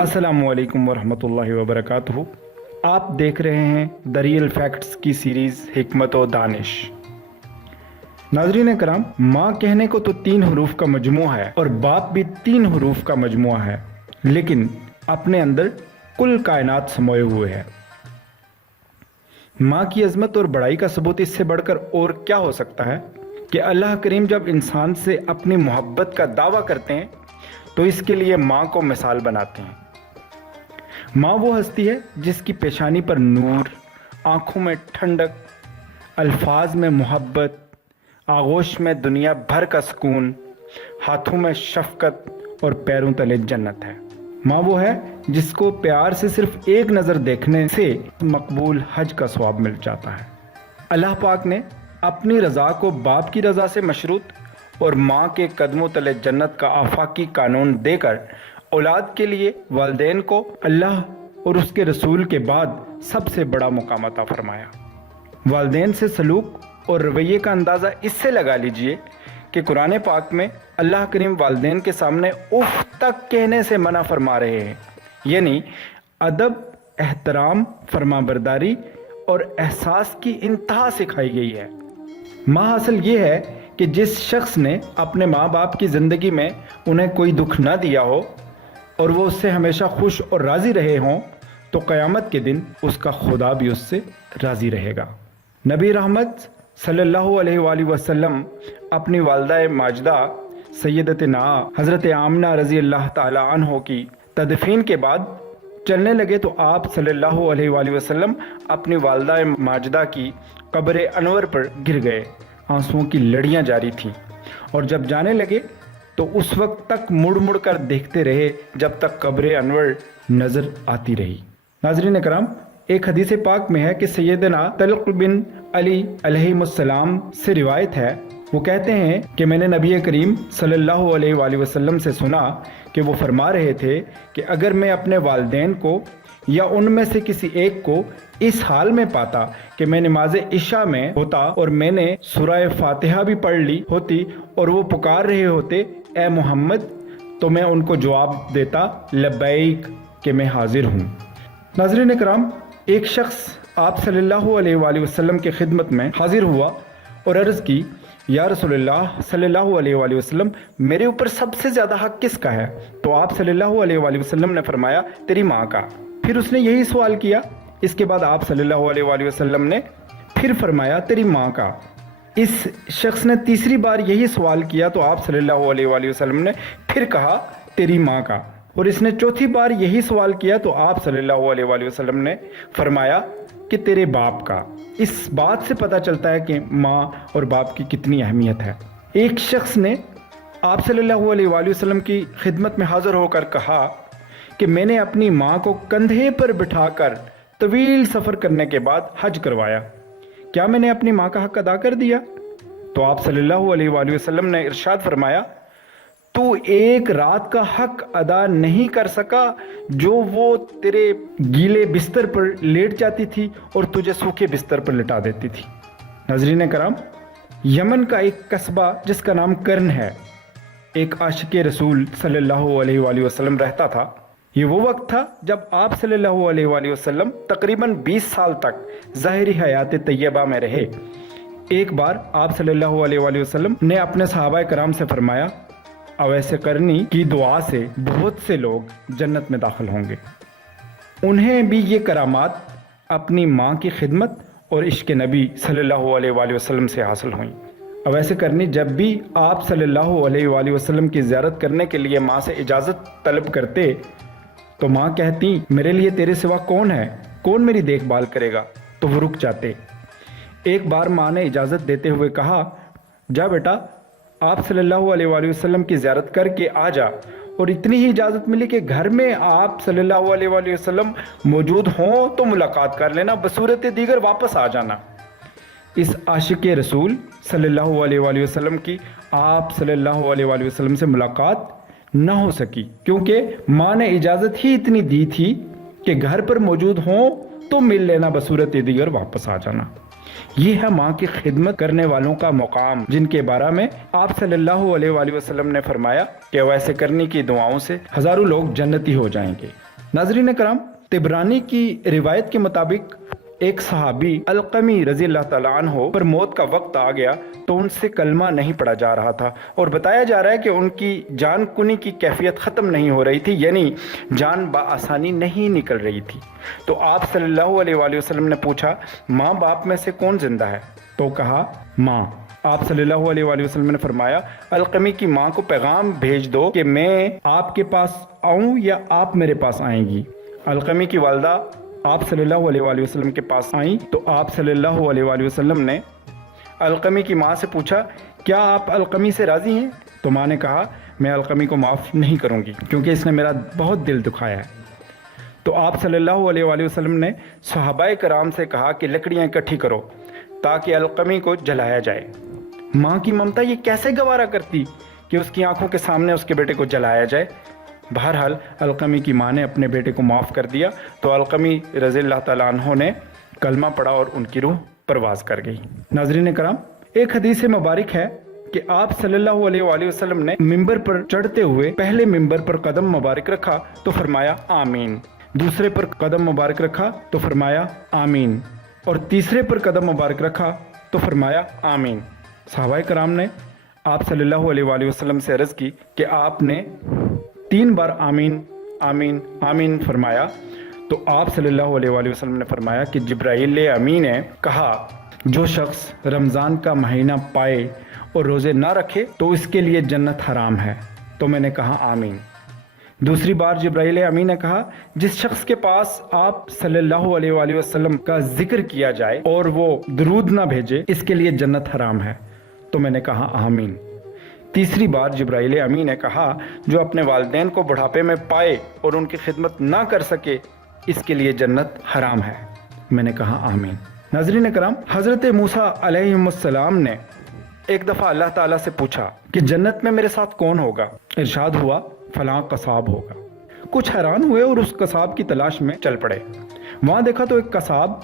अस्सलामु अलैकुम वरहमतुल्लाहि वबरकातुहू। आप देख रहे हैं द रियल फैक्ट्स की सीरीज़ हिकमत व दानिश। नाज़रीन कराम, माँ कहने को तो 3 हरूफ का मजमुआ है और बाप भी 3 हरूफ का मजमुआ है, लेकिन अपने अंदर कुल कायनात समोए हुए है। माँ की अजमत और बड़ाई का सबूत इससे बढ़कर और क्या हो सकता है कि अल्लाह करीम जब इंसान से अपनी मोहब्बत का दावा करते हैं तो इसके लिए माँ को मिसाल बनाते हैं। माँ वो हस्ती है जिसकी पेशानी पर नूर, आँखों में ठंडक, अल्फाज में मोहब्बत, आगोश में दुनिया भर का सुकून, हाथों में शफकत और पैरों तले जन्नत है। माँ वो है जिसको प्यार से सिर्फ एक नज़र देखने से मकबूल हज का सवाब मिल जाता है। अल्लाह पाक ने अपनी रज़ा को बाप की रज़ा से मशरूत और माँ के कदमों तले जन्नत का आफाकी कानून देकर औलाद के लिए वालिदैन को अल्लाह और उसके रसूल के बाद सबसे बड़ा मुकाम अता फरमाया। वालिदैन से सलूक और रवैये का अंदाज़ा इससे लगा लीजिए कि कुरान पाक में अल्लाह करीम वालिदैन के सामने उफ तक कहने से मना फरमा रहे हैं, यानी अदब, एहतराम, फरमाबरदारी और एहसास की इंतहा सिखाई गई है। माँ हासिल ये है कि जिस शख्स ने अपने माँ बाप की ज़िंदगी में उन्हें कोई दुख ना दिया हो और वो उससे हमेशा खुश और राज़ी रहे हों, तो क़यामत के दिन उसका खुदा भी उससे राज़ी रहेगा। नबी रहमत सल्लल्लाहु अलैहि वसल्लम अपनी वालिदा माजिदा सैयदतना हज़रत आमना रज़ी अल्लाह ताला अन्हो की तदफीन के बाद चलने लगे तो आप सल्लल्लाहु अलैहि वसल्लम अपनी वालिदा माजिदा की कब्र अनवर पर गिर गए। आंसुओं की लड़ियां जारी थीं और जब जाने लगे तो उस वक्त तक मुड़ मुड़ कर देखते रहे जब तक कब्र अनवर नज़र आती रही। नाज़रीन कराम, एक हदीस पाक में है कि सैयदना तल्क़ बिन अली अलैहिस्सलाम से रिवायत है, वो कहते हैं कि मैंने नबी करीम सल्लल्लाहु अलैहि वसल्लम से सुना कि वो फरमा रहे थे कि अगर मैं अपने वालिदैन को या उनमें से किसी एक को इस हाल में पाता कि मैं नमाज इशा में होता और मैंने सूरह फातिहा भी पढ़ ली होती और वो पुकार रहे होते ए मोहम्मद, तो मैं उनको जवाब देता लब्बैक कि मैं हाजिर हूँ। नाज़रीन कराम, एक शख्स आप सल्लल्लाहु अलैहि वसल्लम की खिदमत में हाजिर हुआ और अर्ज़ की, या रसूलुल्लाह सल्लल्लाहु अलैहि वसल्लम, मेरे ऊपर सबसे ज़्यादा हक़ किसका है? तो आप सल्लल्लाहु अलैहि वसल्लम ने फरमाया, तेरी माँ का। फिर उसने यही सवाल किया। इसके बाद आप सल्लल्लाहु अलैहि वसल्लम ने फिर फरमाया, तेरी माँ का। इस शख्स ने तीसरी बार यही सवाल किया तो आप सल्लल्लाहु अलैहि वसल्लम ने फिर कहा, तेरी माँ का। और इसने चौथी बार यही सवाल किया तो आप सल्लल्लाहु अलैहि वसल्लम ने फरमाया कि तेरे बाप का। इस बात से पता चलता है कि माँ और बाप की कितनी अहमियत है। एक शख्स ने आप सल्लल्लाहु अलैहि वसल्लम की खिदमत में हाज़िर होकर कहा कि मैंने अपनी माँ को कंधे पर बिठाकर तवील सफ़र करने के बाद हज करवाया, क्या मैंने अपनी माँ का हक़ अदा कर दिया? तो आप सल्लल्लाहु अलैहि वसल्लम ने इरशाद फरमाया, तू एक रात का हक़ अदा नहीं कर सका जो वो तेरे गीले बिस्तर पर लेट जाती थी और तुझे सूखे बिस्तर पर लिटा देती थी। नाज़रीन कराम, यमन का एक कस्बा जिसका नाम कर्न है, एक आशिक़ रसूल सल्लल्लाहु अलैहि वसल्लम रहता था। ये वो वक्त था जब आप सल्लल्लाहु अलैहि वसल्लम तकरीबन 20 साल तक ज़ाहिरी हयात तैयबा में रहे। एक बार आप सल्लल्लाहु अलैहि वसल्लम ने अपने सहाबा कराम से फरमाया, अवैस करनी की दुआ से बहुत से लोग जन्नत में दाखिल होंगे। उन्हें भी ये करामात अपनी माँ की खिदमत और इश्क़ नबी सल्लल्लाहु अलैहि वसल्लम से हासिल हुई। अवैस करनी जब भी आप सल्लल्लाहु अलैहि वसल्लम की ज़ियारत करने के लिए माँ से इजाज़त तलब करते तो माँ कहती, मेरे लिए तेरे सिवा कौन है, कौन मेरी देखभाल करेगा? तो वो रुक जाते। एक बार माँ ने इजाज़त देते हुए कहा, जा बेटा, आप सल्लल्लाहु अलैहि वसल्लम की ज़ियारत करके आ जा। और इतनी ही इजाज़त मिली कि घर में आप सल्लल्लाहु अलैहि वसल्लम मौजूद हों तो मुलाकात कर लेना, बसूरत दीगर वापस आ जाना। इस आशिक़ रसूल सल्लल्लाहु अलैहि वसल्लम की आप सल्लल्लाहु अलैहि वसल्लम से मुलाकात न हो सकी क्योंकि माँ ने इजाज़त ही इतनी दी थी कि घर पर मौजूद हों तो मिल लेना, बसूरत दीगर वापस आ जाना। ये है माँ की खिदमत करने वालों का मुकाम, जिनके बारे में आप सल्लल्लाहु अलैहि वसल्लम ने फरमाया कि वैसे करने की दुआओं से हज़ारों लोग जन्नती हो जाएंगे। नाज़रीन करम, तिबरानी की रिवायत के मुताबिक एक सहाबी अलकमी रजी अल्लाह ताला अन्हो पर मौत का वक्त आ गया तो उनसे कलमा नहीं पढ़ा जा रहा था और बताया जा रहा है कि उनकी जान कुनी की कैफियत ख़त्म नहीं हो रही थी, यानी जान बाआसानी नहीं निकल रही थी। तो आप सल्लल्लाहु अलैहि वसल्लम ने पूछा, माँ बाप में से कौन जिंदा है? तो कहा, माँ। आप सल्लल्लाहु अलैहि वसल्लम ने फरमाया, अलकमी की माँ को पैगाम भेज दो कि मैं आपके पास आऊँ या आप मेरे पास आएंगी। अलकमी की वालदा आप सल्लल्लाहु अलैहि वसल्लम के पास आई तो आप सल्लल्लाहु अलैहि वसल्लम ने अलकमी की माँ से पूछा, क्या आप अलकमी से राज़ी हैं? तो माँ ने कहा, मैं अलकमी को माफ़ नहीं करूँगी क्योंकि इसने मेरा बहुत दिल दुखाया है। तो आप सल्लल्लाहु अलैहि वसल्लम ने सहाबाए कराम से कहा कि लकड़ियाँ इकट्ठी करो ताकि अलकमी को जलाया जाए। माँ की ममता ये कैसे गवारा करती कि उसकी आंखों के सामने उसके बेटे को जलाया जाए। बहरहाल अलकमी की माँ ने अपने बेटे को माफ़ कर दिया तो अलकमी रज़ी अल्लाह ताला अन्हो ने कलमा पढ़ा और उनकी रूह परवाज़ कर गई। नाज़रीन कराम, एक हदीस मुबारक है कि आप सल्लल्लाहु अलैहि वसल्लम ने मिंबर पर चढ़ते हुए पहले मिंबर पर कदम मुबारक रखा तो फरमाया आमीन, दूसरे पर कदम मुबारक रखा तो फरमाया आमीन, और तीसरे पर कदम मुबारक रखा तो फरमाया आमीन। सहाबाए कराम ने आप सल्लल्लाहु अलैहि वसल्लम से अर्ज़ की कि आपने 3 बार आमीन आमीन आमीन फरमाया तो आप सल्लल्लाहु अलैहि वसल्लम ने फरमाया कि जिब्राइल अमीन ने कहा, जो शख्स रमज़ान का महीना पाए और रोज़े ना रखे तो इसके लिए जन्नत हराम है। तो मैंने कहा आमीन। दूसरी बार जिब्राइल अमीन ने कहा, जिस शख्स के पास आप सल्लल्लाहु अलैहि वसल्लम का जिक्र किया जाए और वो दरूद ना भेजे, इसके लिए जन्नत हराम है। तो मैंने कहा आमीन। तीसरी बार जिब्राइल अमीन ने कहा, जो अपने वालिदैन को बुढ़ापे में पाए और उनकी खिदमत ना कर सके, इसके लिए जन्नत हराम है। मैंने कहा आमीन। नाज़रीन कराम, हज़रत मूसा अलैहिस्सलाम ने एक दफ़ा अल्लाह ताला से पूछा कि जन्नत में मेरे साथ कौन होगा? इरशाद हुआ, फलां कसाब होगा। कुछ हैरान हुए और उस कसाब की तलाश में चल पड़े। वहाँ देखा तो एक कसाब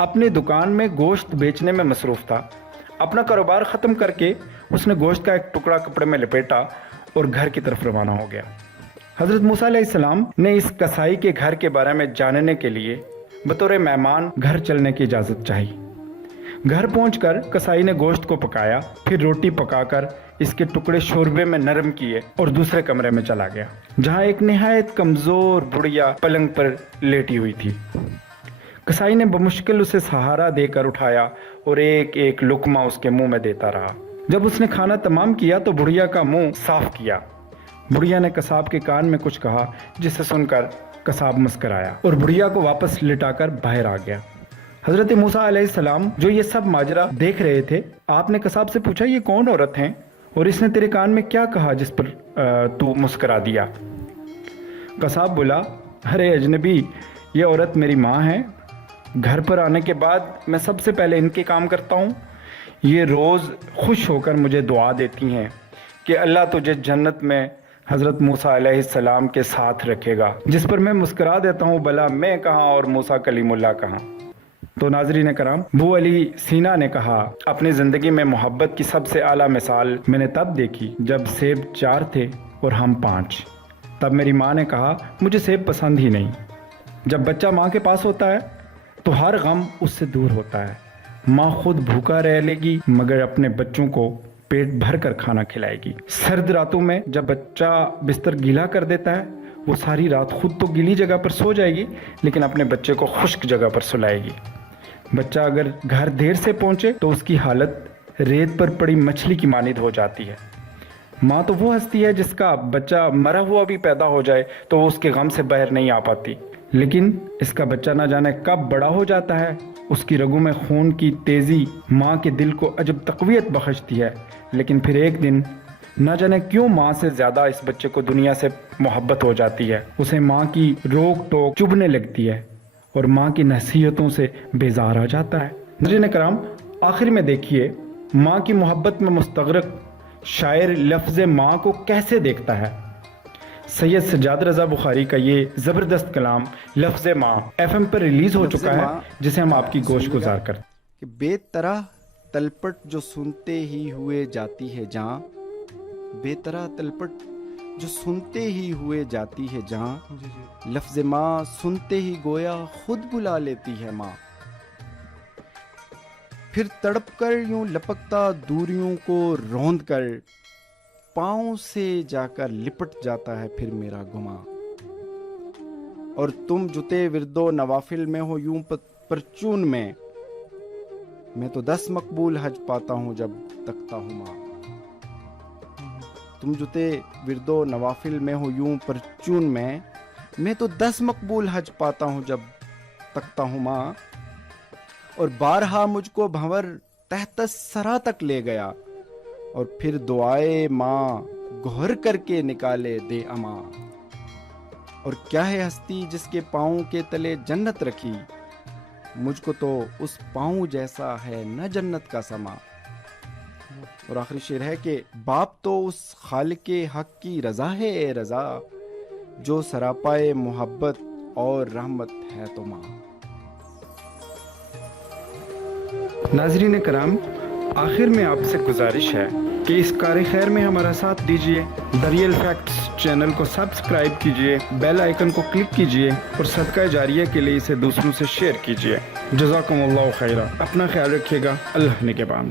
अपनी दुकान में गोश्त बेचने में मसरूफ़ था। अपना कारोबार ख़त्म करके उसने गोश्त का एक टुकड़ा कपड़े में लपेटा और घर की तरफ रवाना हो गया। हज़रत मूसा अलैहिस्सलाम ने इस कसाई के घर के बारे में जानने के लिए बतौर मेहमान घर चलने की इजाज़त चाही। घर पहुंचकर कसाई ने गोश्त को पकाया, फिर रोटी पकाकर इसके टुकड़े शोरबे में नरम किए और दूसरे कमरे में चला गया, जहां एक निहायत कमज़ोर बुढ़िया पलंग पर लेटी हुई थी। कसाई ने बमुश्किल उसे सहारा देकर उठाया और एक एक लुकमा उसके मुंह में देता रहा। जब उसने खाना तमाम किया तो बुढ़िया का मुंह साफ किया। बुढ़िया ने कसाब के कान में कुछ कहा, जिसे सुनकर कसाब मुस्कराया और बुढ़िया को वापस लिटाकर बाहर आ गया। हज़रत मूसा अलैहिस्सलाम जो ये सब माजरा देख रहे थे, आपने कसाब से पूछा, ये कौन औरत हैं और इसने तेरे कान में क्या कहा जिस पर तू मुस्करा दिया? कसाब बोला, अरे अजनबी, ये औरत मेरी माँ है। घर पर आने के बाद मैं सबसे पहले इनके काम करता हूँ। ये रोज़ खुश होकर मुझे दुआ देती हैं कि अल्लाह तुझे जन्नत में हज़रत मूसा अलैहिस्सलाम के साथ रखेगा, जिस पर मैं मुस्करा देता हूँ, भला मैं कहाँ और मूसा कलीमुल्लाह कहाँ। तो नाज़रीन कराम, अबू अली सीना ने कहा, अपनी ज़िंदगी में मोहब्बत की सबसे आला मिसाल मैंने तब देखी जब सेब 4 थे और हम 5। तब मेरी माँ ने कहा, मुझे सेब पसंद ही नहीं। जब बच्चा माँ के पास होता है तो हर गम उससे दूर होता है। माँ खुद भूखा रह लेगी मगर अपने बच्चों को पेट भर कर खाना खिलाएगी। सर्द रातों में जब बच्चा बिस्तर गीला कर देता है, वो सारी रात खुद तो गीली जगह पर सो जाएगी लेकिन अपने बच्चे को खुश्क जगह पर सुलाएगी। बच्चा अगर घर देर से पहुंचे तो उसकी हालत रेत पर पड़ी मछली की मानिद हो जाती है। माँ तो वो हस्ती है जिसका बच्चा मरा हुआ भी पैदा हो जाए तो वो उसके गम से बाहर नहीं आ पाती, लेकिन इसका बच्चा ना जाने कब बड़ा हो जाता है। उसकी रगों में खून की तेज़ी माँ के दिल को अजब तक़वियत बख्शती है, लेकिन फिर एक दिन ना जाने क्यों माँ से ज़्यादा इस बच्चे को दुनिया से मोहब्बत हो जाती है। उसे माँ की रोक टोक चुभने लगती है और माँ की नसीहतों से बेजार आ जाता है। नाज़रीन कराम, आखिर में देखिए माँ की मोहब्बत में मुस्तग़रक़ शायर लफ्ज़ माँ को कैसे देखता है। सैयद सज्जाद रज़ा बुखारी का ये ज़बरदस्त कलाम लफ्ज़ माँ FM पर रिलीज़ हो चुका है, जिसे हम आपकी गोश गुजार करते हैं। कि बेतरह तलपट जो सुनते ही हुए जाती है जहाँ, बेतरह तलपट جو سنتے ہی ہوئے جاتی ہے جہاں، جی جی لفظ ماں سنتے ہی گویا خود بلا لیتی ہے ماں، پھر تڑپ کر یوں لپکتا دوریوں کو روند کر، پاؤں سے جا کر لپٹ جاتا ہے پھر میرا گماں۔ اور تم جتے ورد و نوافل میں ہو یوں پرچون میں تو 10 مقبول حج پاتا ہوں جب تکتا ہوں ماں۔ تم جتے ورد و نوافل میں ہو یوں پرچون میں تو 10 مقبول حج پاتا ہوں جب تکتا ہوں ماں۔ اور بارہا مجھ کو بھنور تحت سرا تک لے گیا، اور پھر دعائے ماں گہر کر کے نکالے دے اماں۔ اور کیا ہے ہستی جس کے پاؤں کے تلے جنت رکھی، مجھ کو تو اس پاؤں جیسا ہے نہ جنت کا سما۔ اور آخری شعر ہے کہ باپ تو اس خالق حق کی رضا ہے اے رضا، جو سراپائے محبت اور رحمت ہے تو ماں۔ ناظرین کرام، آخر میں آپ سے گزارش ہے کہ اس کار خیر میں ہمارا ساتھ دیجیے، دا ریئل فیکٹس چینل کو سبسکرائب کیجیے، بیل آئیکن کو کلک کیجیے اور صدقہ جاریہ کے لیے اسے دوسروں سے شیئر کیجیے۔ جزاکم اللہ خیرہ، اپنا خیال رکھیے گا، اللہ نگہبان۔